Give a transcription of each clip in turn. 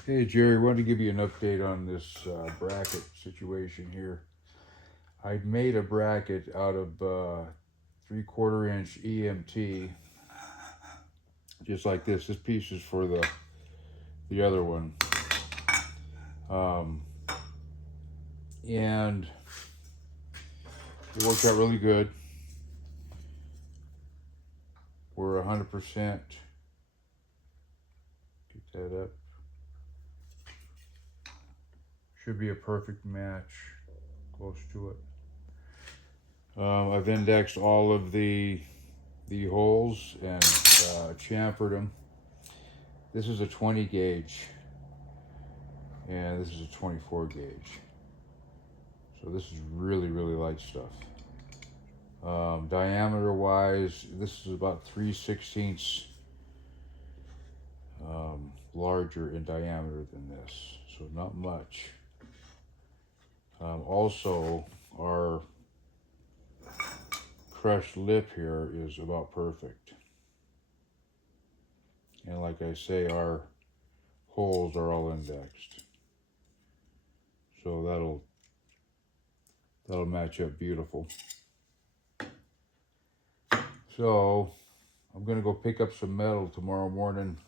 Hey Jerry, wanted to give you an update on this bracket situation here. I made a bracket out of 3/4 inch EMT, just like this. This piece is for the other one, um, and it worked out really good. We're 100%. Get that up. Should be a perfect match, close to it. I've indexed all of the holes and chamfered them. This is a 20 gauge and this is a 24 gauge. So this is really light stuff. Diameter wise, this is about 3/16 larger in diameter than this, so not much. Also, our crushed lip here is about perfect. And like I say, our holes are all indexed. So that'll match up beautiful. So I'm gonna go pick up some metal tomorrow morning,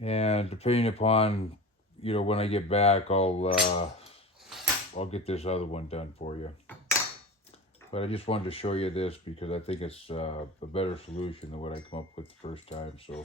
and depending upon when I get back, I'll get this other one done for you. But I just wanted to show you this because I think it's a better solution than what I come up with the first time. So